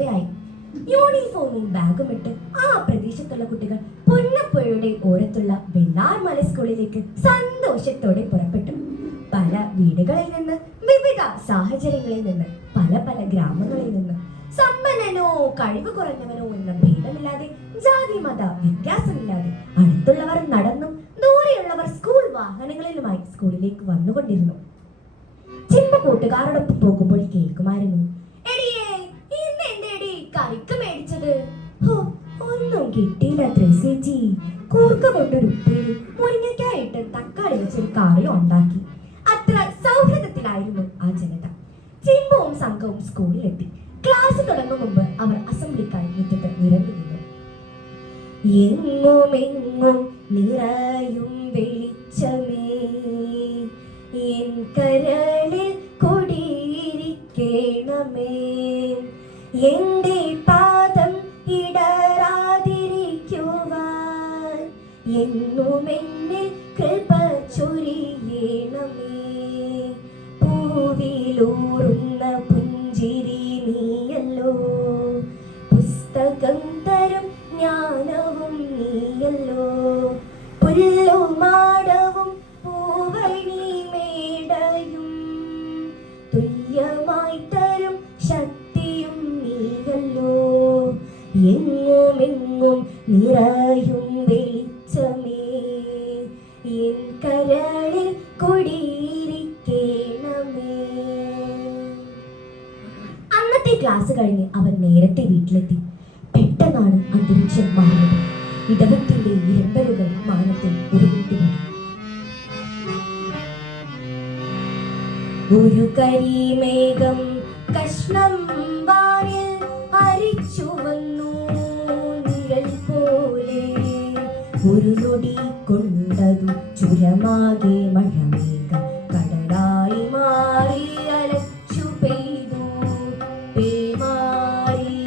യാത്രയായി. യൂണിഫോമും ബാഗും ഇട്ട് ആ പ്രദേശത്തുള്ള കുട്ടികൾ പുന്നപ്പുഴയുടെ ഓരത്തുള്ള വെള്ളാർമല സ്കൂളിലേക്ക് സന്തോഷത്തോടെ പുറപ്പെട്ടു. പല വീടുകളിൽ നിന്ന്, വിവിധ സാഹചര്യങ്ങളിൽ നിന്ന്, പല പല ഗ്രാമങ്ങളിൽ നിന്ന്, സമ്പന്നനോ കഴിവ് കുറഞ്ഞവനോ എന്ന ഭേദമില്ലാതെ, ജാതി മത വ്യത്യാസമില്ലാതെ അടുത്തുള്ളവർ നടന്നും ദൂരെയുള്ളവർ സ്കൂൾ വാഹനങ്ങളിലുമായി സ്കൂളിലേക്ക് വന്നുകൊണ്ടിരുന്നു. ചിമ്പ കൂട്ടുകാരോടൊപ്പം പോകുമ്പോൾ കേൾക്കുമായിരുന്നു, കറിക്ക് മേടിച്ചത് ഒന്നും കിട്ടിയില്ല ത്രേസേച്ചി. കൂർക്ക കൊണ്ടൊരു ഉപ്പേരി, മുരിങ്ങയ്ക്കായിട്ട് തക്കാളി വെച്ചൊരു കറിയും ഉണ്ടാക്കി. അത്ര സൗഹൃദത്തിലായിരുന്നു ആ ജനത. ചിമ്പവും സംഘവും സ്കൂളിലെത്തി. ക്ലാസ് തുടങ്ങും മുമ്പ് അവർ അസംബ്ലിക്കായി മുറ്റത്ത് നിരന്നു നിന്നു. എങ്ങുമെങ്ങും നിറയും വെളിച്ചമേ, എൻ കരളിൽ കൊടിയിരിക്കണമേ, എന്റെ പാദം ഇടറാതിരിക്കുവാൻ എന്നുമെന്നിൽ കൃപ ചൊരിയണമേ. പൂവിലൂറുന്ന പുഞ്ചിരി നീയല്ലോ, പുസ്തകം തരും ജ്ഞാനവും നീയല്ലോ, പുല്ലുമാടവും പൂവണി മേടയും തുല്യമായി തരും ശക്തിയും നീയല്ലോ. എങ്ങുമെങ്ങും നിറയും വെളിച്ചമേ, എൻ കരളിൽ കൊടിയിരിക്കണമേ. അന്നത്തെ ക്ലാസ് കഴിഞ്ഞ് അവൻ നേരത്തെ വീട്ടിലെത്തി. പെട്ടെന്നാണ് അന്തരീക്ഷം മാറിയത്. ഇടവത്തിന്റെ ഇരമ്പലുകൾ മാനത്തിൽ ഉരുവിട്ടുപോയി. ഒരു കരിമേഘം കഷ്ണം വാനിൽ അരിച്ചു വന്നു നിഴൽ പോലെ. ഒരു നൊടി കൊണ്ടതു ചുരമാകെ മഴമേഘം കടലായി മാറി അലച്ചു പെയ്തു പേമാരി.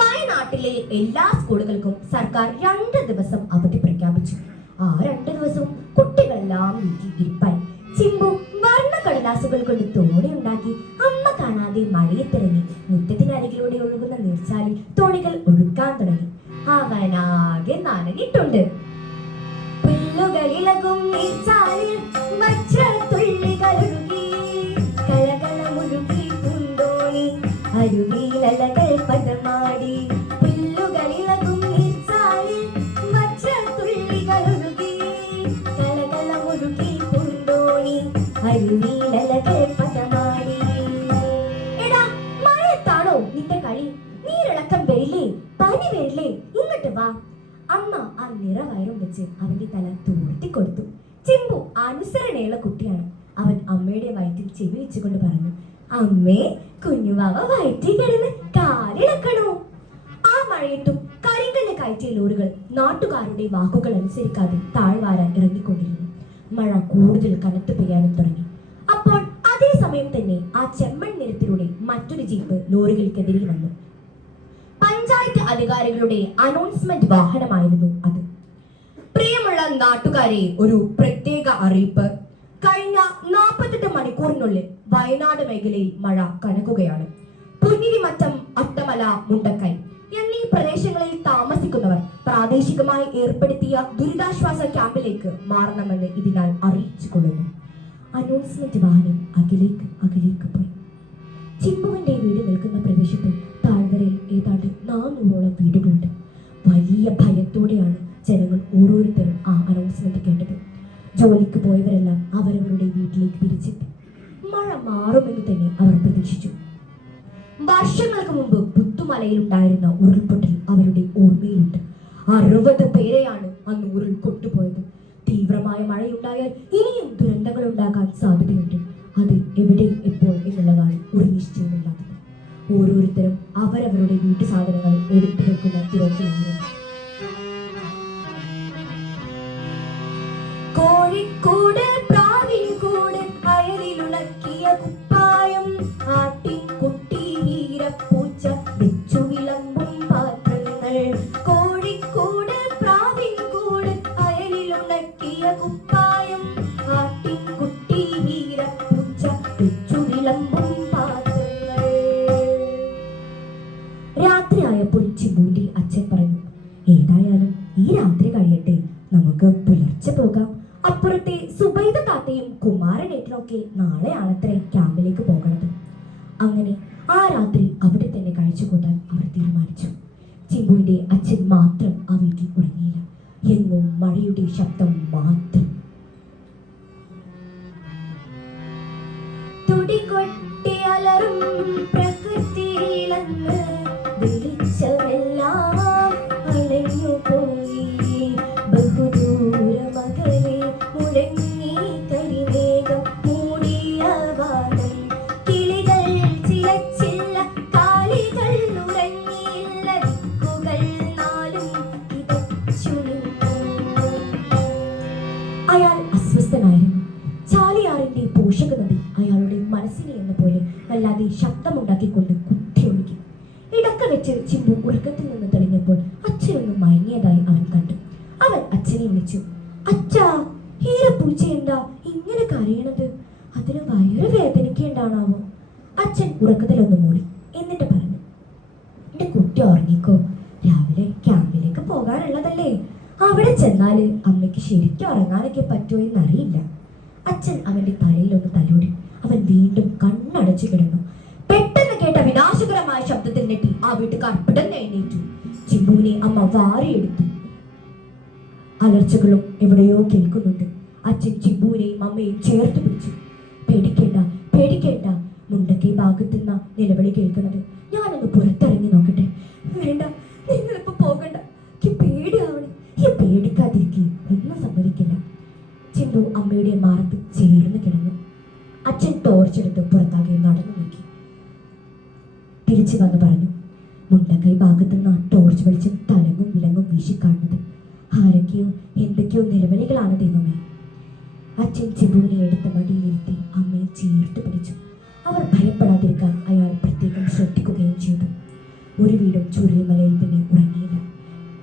വയനാട്ടിലെ എല്ലാ സ്കൂളുകൾക്കും സർക്കാർ 2 ദിവസം അവധി പ്രഖ്യാപിച്ചു. ആ 2 ദിവസവും കുട്ടികളെല്ലാം വീട്ടിൽ ഇരിപ്പായി. ചിമ്പു വർണ്ണക്കടലാസുകൾ കൊണ്ട് തോണി ഉണ്ടാക്കി അമ്മ കാണാതെ മഴയത്തിറങ്ങി മുറ്റത്തിനരികിലൂടെ ഒഴുകുന്ന നീർച്ചാലിൽ തോണികൾ ഒഴുക്കാൻ തുടങ്ങി. അവനാകെ നനഞ്ഞിട്ടുണ്ട്. പുല്ലുകളിളകും നീർച്ചാലിൽ വജ്രത്തുള്ളികളൊഴുകി, കലകളമുഴുകി പൂന്തോണി അരുവിയിലലകൾ പദമാടി. പുല്ലുകളിളകും നീർച്ചാലിൽ വജ്രത്തുള്ളികളൊഴുകി, കലകളമുഴുകി പൂന്തോണി അരുവിയിലലകൾ പദമാടി. എടാ, മഴയത്താണോ നിന്റെ കളി? നീരിളക്കം വരില്ലേ? പനി വരില്ലേ? ഇങ്ങോട്ട് വാ. അമ്മ ആ നിറവയറും വെച്ച് അവന്റെ തല തോർത്തി കൊടുത്തു. ചിമ്പു അനുസരണയുള്ള കുട്ടിയാണ്. അവൻ അമ്മയുടെ വയറ്റിൽ ചെവി വെച്ചുകൊണ്ട് പറഞ്ഞു, അമ്മേ, കുഞ്ഞുവാവ വയറ്റിൽ കിടന്ന് കാലിളക്കണോ? ആ മഴയത്തും കരിങ്കല്ല് കയറ്റിയ ലോറികൾ നാട്ടുകാരുടെ വാക്കുകൾ അനുസരിക്കാതെ താഴ്വാരാൻ ഇറങ്ങിക്കൊണ്ടിരുന്നു. മഴ കൂടുതൽ കനത്തു പെയ്യാനും തുടങ്ങി. അപ്പോൾ അതേ സമയം തന്നെ ആ ചെമ്മൺ നിരത്തിലൂടെ മറ്റൊരു ജീപ്പ് ലോറികൾക്കെതിരെ വന്നു. പഞ്ചായത്ത് അധികാരികളുടെ അനൗൺസ്മെന്റ് വാഹനമായിരുന്നു അത്. പ്രിയമുള്ള നാട്ടുകാരെ, ഒരു പ്രത്യേക അറിയിപ്പ്. കഴിഞ്ഞ 48 മണിക്കൂറിനുള്ളിൽ വയനാട് മേഖലയിൽ മഴ കനക്കുകയാണ്. പുന്നിരിമറ്റം, അട്ടമല, മുണ്ടക്കൈ എന്നീ പ്രദേശങ്ങളിൽ താമസിക്കുന്നവർ പ്രാദേശികമായി ഏർപ്പെടുത്തിയ ദുരിതാശ്വാസ ക്യാമ്പിലേക്ക് മാറണമെന്ന് ഇതിനാൽ അറിയിച്ചു കൊള്ളുന്നു. അനൗൺസ്മെന്റ് വാഹനം അകലേക്ക് പോയി. ചിമ്പുവിന്റെ വീട് നിൽക്കുന്ന പ്രദേശത്ത് താഴ്വരയിൽ ഏതാണ്ട് 400ഓളം വീടുകളുണ്ട്. വലിയ ഭയത്തോടെയാണ് ജനങ്ങൾ ഓരോരുത്തരും ആ അനൗൺസ്മെന്റ് കേട്ടത്. ജോലിക്ക് പോയവരെല്ലാം അവരവരുടെ വീട്ടിലേക്ക് തിരിച്ചെത്തി. മഴ മാറുമെന്ന് തന്നെ അവർ പ്രതീക്ഷിച്ചു. വർഷങ്ങൾക്ക് മുമ്പ് പുത്തുമലയിൽ ഉണ്ടായിരുന്ന ഉരുൾപൊട്ടൽ അവരുടെ ഓർമ്മയിലുണ്ട്. 60 പേരെയാണ് അന്ന് ഉരുൾ കൊണ്ടുപോയത്. തീവ്രമായ മഴയുണ്ടായാൽ ഇനിയും ദുരന്തങ്ങൾ ഉണ്ടാകാൻ സാധ്യതയുണ്ട്. അത് എവിടെ, എപ്പോൾ എന്നുള്ളതാണ് ഒരു നിശ്ചയമില്ലാത്തത്. ഓരോരുത്തരും അവരവരുടെ വീട്ടു സാധനങ്ങൾ എടുത്തു വെക്കുന്ന തിരക്കിലാണ്. കോഴിക്കോട് പ്രാവിൻകൂട് അയലിലുണക്കിയ കുപ്പായം, ആട്ടിൻ കുട്ടി വീരപ്പൂച്ച വെച്ചു വിളമ്പും പാത്രങ്ങൾ. കോഴിക്കോട് പ്രാവിൻകൂട് അയലിലുണക്കിയ കുപ്പായം, ആട്ടിൻ കുട്ടി വീരപ്പൂച്ച വെച്ചു വിളമ്പും പാത്രങ്ങൾ. അങ്ങനെ ആ രാത്രി അവിടെ തന്നെ കഴിച്ചുകൂട്ടാൻ അവർ തീരുമാനിച്ചു. ചിമ്പുവിന്റെ അച്ഛൻ മാത്രം ആ വീട്ടിൽ ഉറങ്ങിയില്ല. എങ്ങും മഴയുടെ ശബ്ദം മാത്രം. തുടികൊട്ടി അലറും പ്രകൃതിയിലന്ന് വെളിച്ചമെല്ലാം അലഞ്ഞു പോയി. ബഹുദൂരമകലെ മുഴങ്ങി കരിമേഘം മൂടിയ വാനം. കിളികൾ ചിലച്ചില്ല, കാലികൾ ഉറങ്ങിയില്ല, ദിക്കുകൾ നാലും കിതച്ചു നിന്നു. അയാൾ അസ്വസ്ഥനായിരുന്നു. ചാലിയാറിന്റെ പോഷക നദി അയാളുടെ മനസ്സിനെ എന്ന പോലെ വല്ലാതെ ശബ്ദമുണ്ടാക്കിക്കൊണ്ട് കുത്തിയൊഴുകി. ഇടക്ക വെച്ച് ചിമ്പു ഉറക്കത്തിൽ നിന്ന് തെളിഞ്ഞപ്പോൾ അച്ഛനൊന്നും മയങ്ങിയതായി അവൻ കണ്ടു. അവൻ അച്ഛനെ വിളിച്ചു. അച്ഛാ, ഹീരപ്പൂച്ച എന്താ ഇങ്ങനെ കരയണത്? അതിന് വയറ് വേദനിക്കേണ്ടാണാവോ? അച്ഛൻ ഉറക്കത്തിലൊന്ന് മൂളി. എന്നിട്ട് പറഞ്ഞു, എന്റെ കുട്ടി ഉറങ്ങിക്കോ, രാവിലെ ക്യാമ്പിലേക്ക് പോകാനുള്ളതല്ലേ. അവിടെ ചെന്നാല് അമ്മയ്ക്ക് ശരിക്കും ഉറങ്ങാനൊക്കെ പറ്റുമോ എന്നറിയില്ല. അച്ഛൻ അവന്റെ തലയിലൊന്ന് തലോടി. അവൻ വീണ്ടും കണ്ണടച്ചു കിടന്നു. പെട്ടെന്ന് കേട്ട വിനാശകരമായ ശബ്ദത്തിൽ ഞെട്ടി ആ വീട്ടുകാർ പെട്ടെന്ന് എഴുന്നേറ്റു. ചിമ്പുവിനെ അമ്മ വാരിയെടുത്തു. അലർച്ചകളും എവിടെയോ കേൾക്കുന്നുണ്ട്. അച്ഛൻ ചിമ്പുവിനെയും അമ്മയും ചേർത്ത് പിടിച്ചു. പേടിക്കേണ്ട, പേടിക്കേണ്ട, മുണ്ടക്കൈ ഭാഗത്തുനിന്ന നിലവിളി കേൾക്കുന്നത്. ഞാനൊന്ന് പുറത്തിറങ്ങി നോക്കട്ടെ. വേണ്ട, നിങ്ങളിപ്പോ പോകണ്ട, എനിക്ക് പേടിയാവണം. ഈ പേടിക്കാതിരിക്കുക, ഒന്നും സംഭവിക്കില്ല. ചിമ്പു അമ്മയുടെ മാറത്ത് ചേർന്ന് കിടന്നു. അച്ഛൻ ടോർച്ചെടുത്ത് പുറത്താകെ നടന്നു നോക്കി. തിരിച്ചു വന്ന് പറഞ്ഞു, മുണ്ടക്കൈ ഭാഗത്തുനിന്ന് ടോർച്ച് വെളിച്ചം തലങ്ങും വിലങ്ങും വീശിക്കാണുന്നത്. ആരൊക്കെയോ എന്തൊക്കെയോ നിലവിളികളാണ് ദൈവമേ. അച്ഛൻ ചിമ്പുവിനെ എടുത്ത മടിയിലിരുത്തി അമ്മയെ ചേർത്ത് പിടിച്ചു. അവർ ഭയപ്പെടാതിരിക്കാൻ അയാൾ പ്രത്യേകം ശ്രദ്ധിക്കുകയും ചെയ്തു. ഒരു വീടും ചുരുളിമലയിൽ പിന്നെ ഉറങ്ങിയില്ല.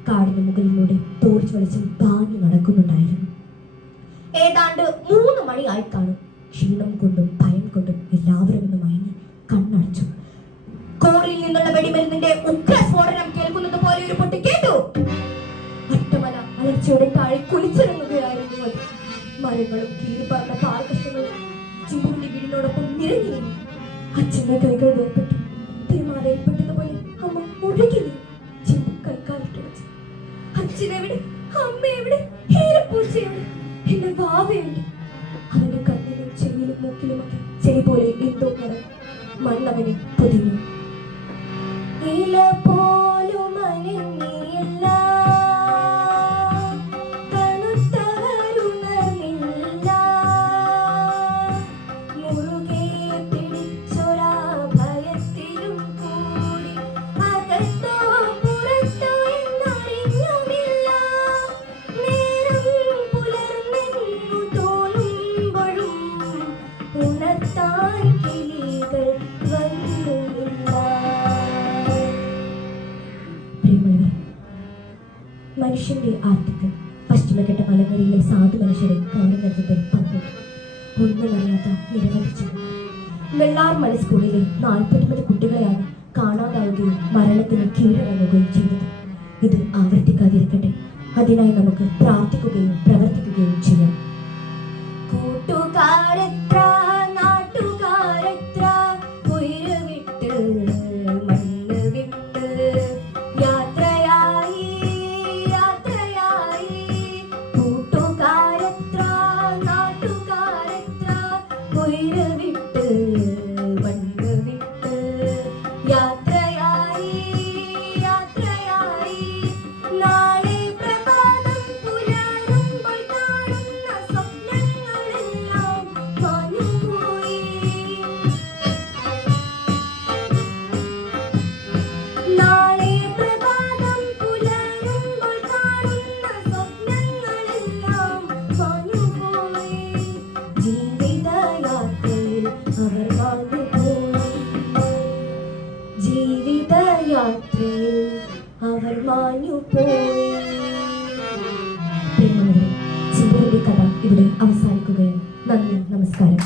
കാടിന് മുകളിലൂടെ ടോർച്ച് വെളിച്ചം പാഞ്ഞു നടക്കുന്നുണ്ടായിരുന്നു. ഏതാണ്ട് 3 മണിയായി കാണും. ക്ഷീണം കൊണ്ടും ഭയം കൊണ്ടും എല്ലാവരും ഒന്ന് മയങ്ങി കണ്ണടച്ചു. കോറിൽ നിന്നുള്ള വെടിമരുന്നിന്റെ ഉഗ്രസ്ഫോടനം കേൾക്കുന്നത് പോലെ ഒരു പൊട്ടി കേട്ടു. ഒറ്റമല അലർച്ചയോടെ താഴെ കുലിച്ചിറങ്ങുകയായിരുന്നു അത്. മരങ്ങളും കീറിപ്പറന്ന പാറകഷ്ണങ്ങളും ചിമ്പുവിന്റെ വീടിനോടൊപ്പം നിരങ്ങി നിന്നു. അച്ഛന്റെ കൈകൾ വേർപെട്ടു. തിരുമാലയിൽപ്പെട്ടതുപോലെ അമ്മ മുഴുകി. ചിമ്പു കൈക്കാലിട്ട് വെച്ചു. അച്ഛനെവിടെ, അമ്മ എവിടെ, ഹീരപ്പൂച്ചയെവിടെ, എന്റെ വാവയുണ്ട്. അവന്റെ കണ്ണിലും ചെവിയിലും മൂക്കിലുമൊക്കെ ചെടി പോലെ എന്തോ നിറം. മണ്ണവനെ പൊതിഞ്ഞു. ഇല പോലും അനങ്ങിയില്ല, തണുത്തവരുണർന്നില്ല. മുറുകെ പിടിച്ചൊരാ ഭയത്തിലും കൂടി അകത്തോ പുറത്തോ എന്നറിഞ്ഞുമില്ല. നേരം പുലർന്നെന്നു തോന്നുമ്പോഴും ഉണർത്താൻ കിളികൾ വന്നുമില്ല. മനുഷ്യന്റെ ആർത്തിക്ക് പശ്ചിമഘട്ട മലനിരയിലെ സാധു മനുഷ്യരെ കാണുന്നതിൽ പങ്കെടുത്തു. ഒന്നുമറിയാത്ത നിരവധി ചിന്തകൾ. വെള്ളാർമല സ്കൂളിലെ 49 കുട്ടികളെയാണ് കാണാതാവുകയും മരണത്തിന് കീഴടങ്ങുകയും ചെയ്തത്. ഇത് ആവർത്തിക്കാതിരിക്കട്ടെ. അതിനായി നമുക്ക് പ്രാർത്ഥിക്കുകയും പ്രവർത്തിക്കുകയും ചെയ്യാം. കൂട്ടുകാരെത്ര, നാട്ടുകാരെത്ര, ഉയിര് വിട്ട് മണ്ണ് വിട്ട് യാത്രയായി, യാത്രയായി. കൂട്ടുകാരെത്ര, നാട്ടുകാരെത്ര, ഉയിര് വിട്ട് മണ്ണ് വിട്ട് യാത്രയായി, യാത്രയായി. നാളെ പ്രഭാതം പുലരുമ്പോൾ കാണുന്ന സ്വപ്നങ്ങളെല്ലാം മാഞ്ഞുപോയി. നാളെ പ്രഭാതം പുലരുമ്പോൾ കാണുന്ന സ്വപ്നങ്ങളെല്ലാം മാഞ്ഞുപോയി. ജീവിതയാത്രയിൽ അവർ മാഞ്ഞുപോയി. ജീവിതയാത്രയിൽ അവർ മാഞ്ഞുപോയി. പ്രിയമുള്ളവരെ, ചിമ്പുവിന്റെ കഥ ഇവിടെ അവസാനിക്കുകയാണ്. നന്ദി, നമസ്കാരം.